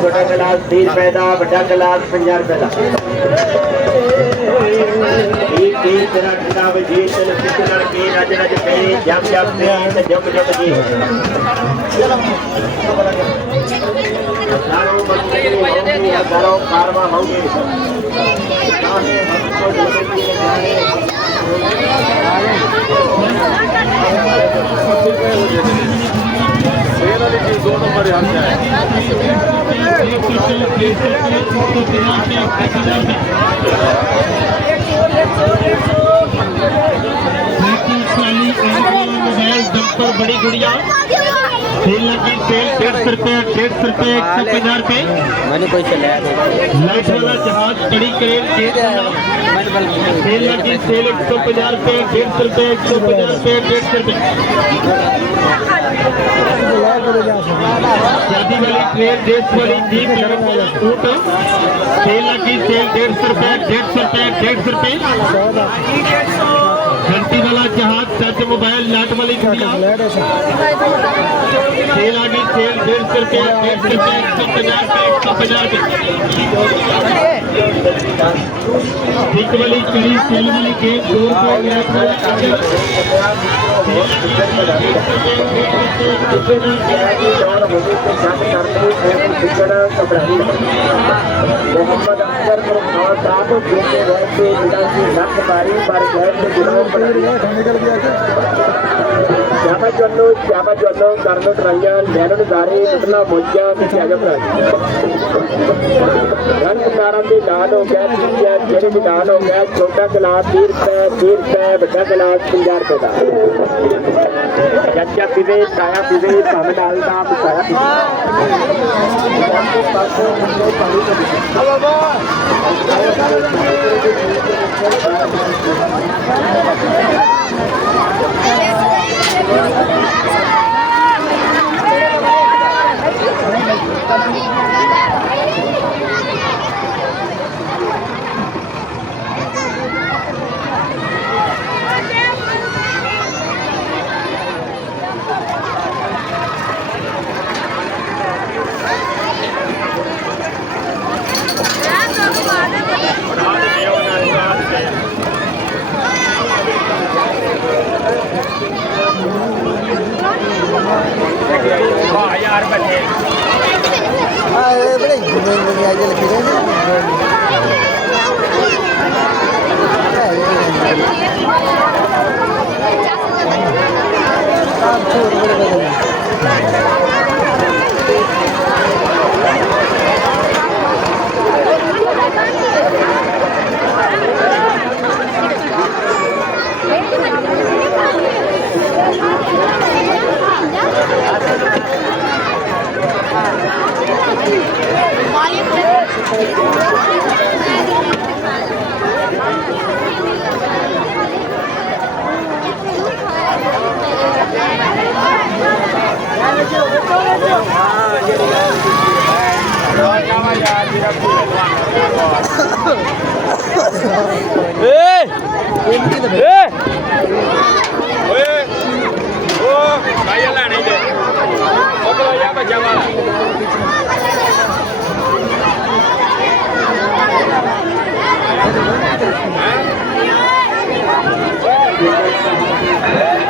छोटा गिलास 30 रुपए का, बड़ा गिलास 50 रुपए का। एक तेरा ठंडा बजे चल सिद्ध लड़के रज रज पे जब जब पे जब जब जी हजारों बंदे होंगे, हजारों कारवां होंगे। चाहे हमको जल्दी जाने दो नंबर यहाँ से मोबाइल बड़ी गुड़िया सेल लगी, सेल 150 रुपए, 150 रुपए, 150 रुपए। मैंने कोई चलाया लाइट वाला जहाज बड़ी क्रेन सेल लगी, सेल 150 रुपए, 150 रुपए, 150 रुपए, 150 रुपए। शादी वाली ट्रेन, देश वाली जीप, सूट सेल लगी, सेल 150 रुपए, 150 रुपए, 150 रुपए। घंटी वाला जहाज, टच मोबाइल, लाइट वाली गुड़िया सेल आ गई, सेल 150 रुपए, 150 रुपए, 150 रुपए, 150 रुपए। स्टिक वाली कड़ी, सेल वाली गेम 2 रुपए, लाइट वाली मोहम्मद Akhtar Siapa jono karena terangan dan dari setelah moja menjaga berani. Dan sekarang di dano gas jadi di dano gas छोटा गिलास 30 रुपए, बड़ा गिलास 50 रुपए का। जच्चा पीवे, चाया पीवे, पानी डालता, चाया पीवे। यार बैठे बड़े घूमे आगे लगे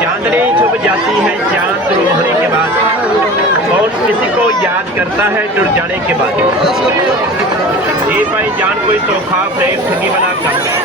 चांदनी छुप जाती है चांद शुरू होने के बाद, कौन किसी को याद करता है जुड़ जाने के बाद। ये भाई जान कोई धोखा प्रेम ठगी वाला काम है,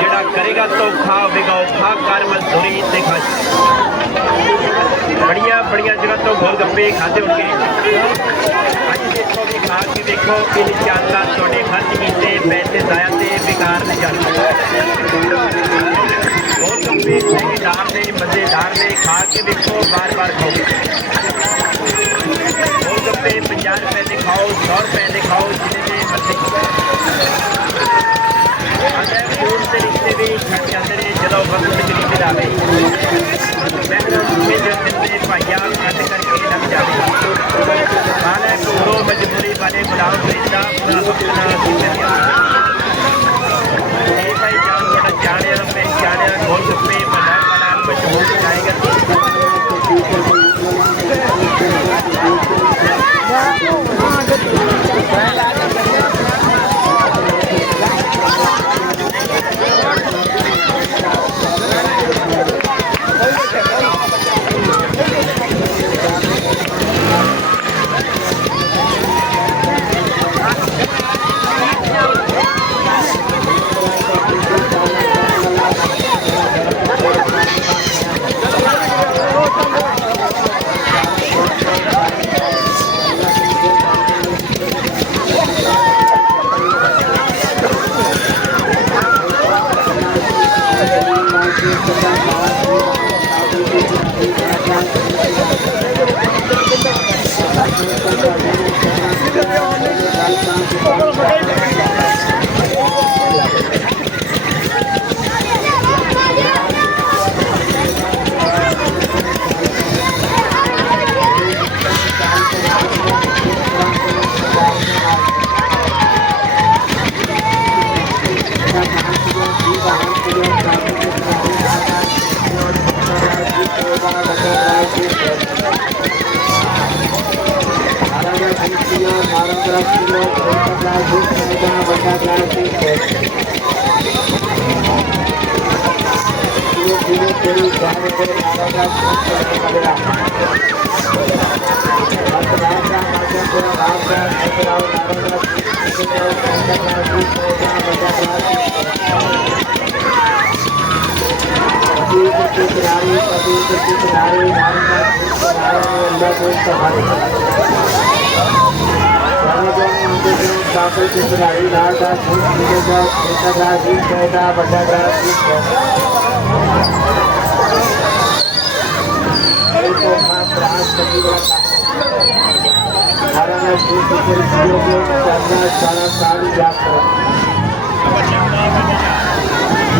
जेड़ा करेगा धोखा होगा औखा कर मजदूरी देखा। बढ़िया बढ़िया जगह तो गोलगप्पे खाते होंगे, अज देखो भी खा के देखो कि निशानदार थोड़े खर्च किए पैसे जाया थे बेकार नहीं जाते। गोलगप्पे मजेदार ने मजेदार ने खा के देखो बार बार खाओ। गोलगप्पे 50 रुपए के खाओ, 100 रुपए के खाओ, जिन्हें मर्जी अगर फूड के रिश्ते भी छट जाते हैं जो वक्त करीब आए भाइया कट करके लग जाए। हालांकि वो मजबूरी वाले बुलाओ खरीदा पूरा वक्त भाई जान थोड़ा जाने पे जाने गोलगप्पे बना बना मशहूर जाएगा।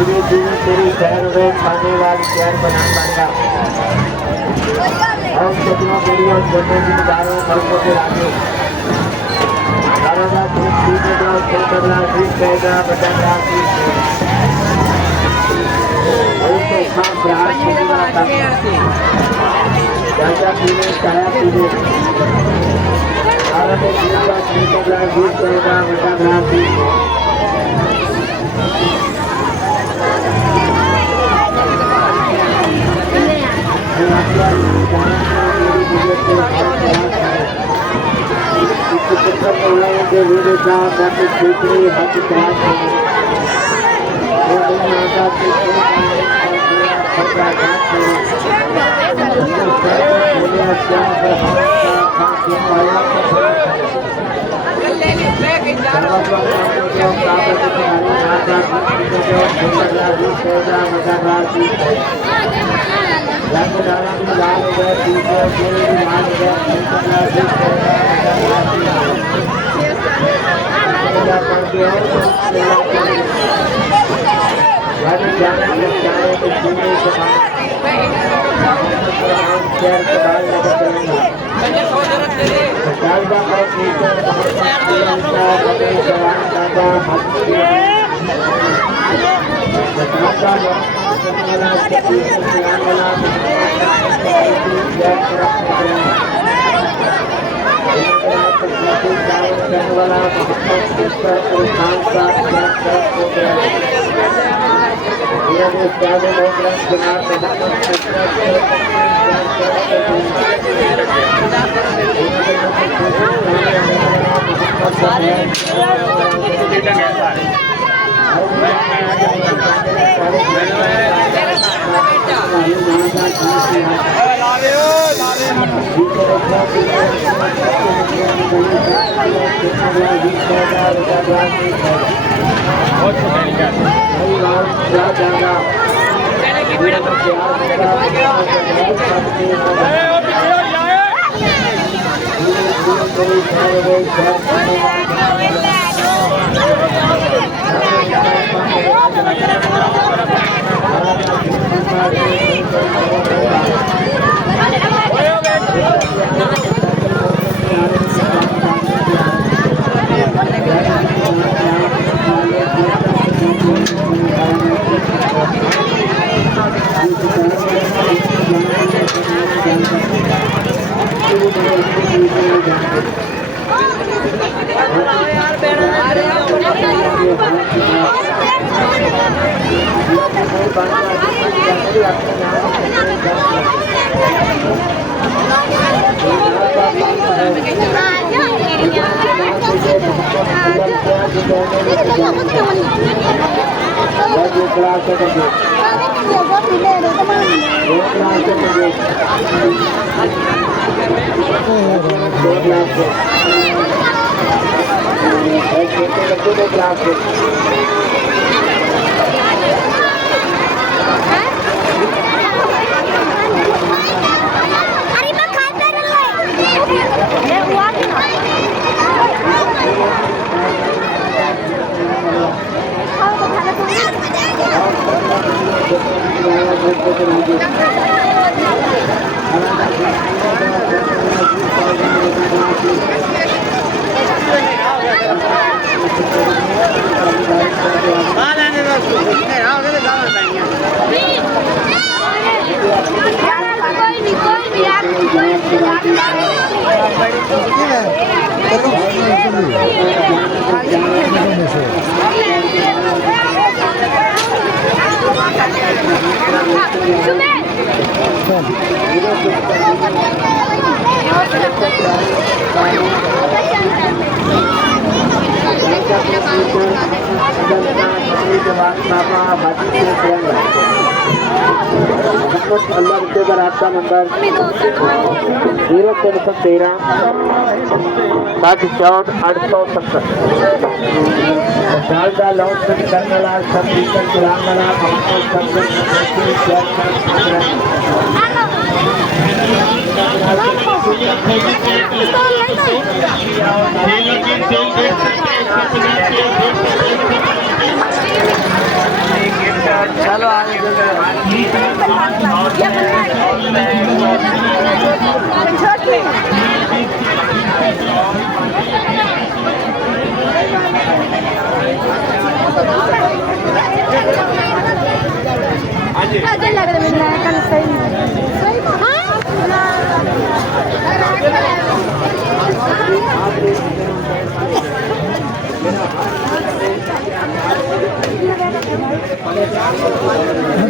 धीरे धीरे तेरी शहर में खाने वाली शहर बना पाएगा और सपनों मेरी और छोटे जिम्मेदारों खर्चों के आगे दारोगा ठीक सीधे जाओ छोटा ठीक कहेगा बचा ठीक राजा पीने चाया पीने भारत में जीवा छोटा ठीक कहेगा बचा ठीक Ari, रुपये का रास्ता नंबर 013 870 डालदा लॉन्च करने वाला सब टीचर चलाने चलो आगे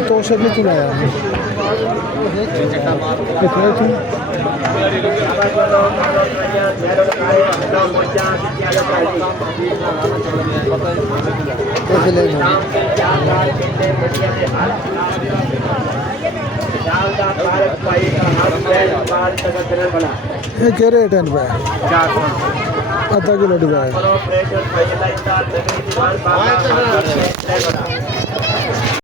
तो से भी चलाया ये क्या रेट है इनका? 400 आधा किलो डिब्बा है।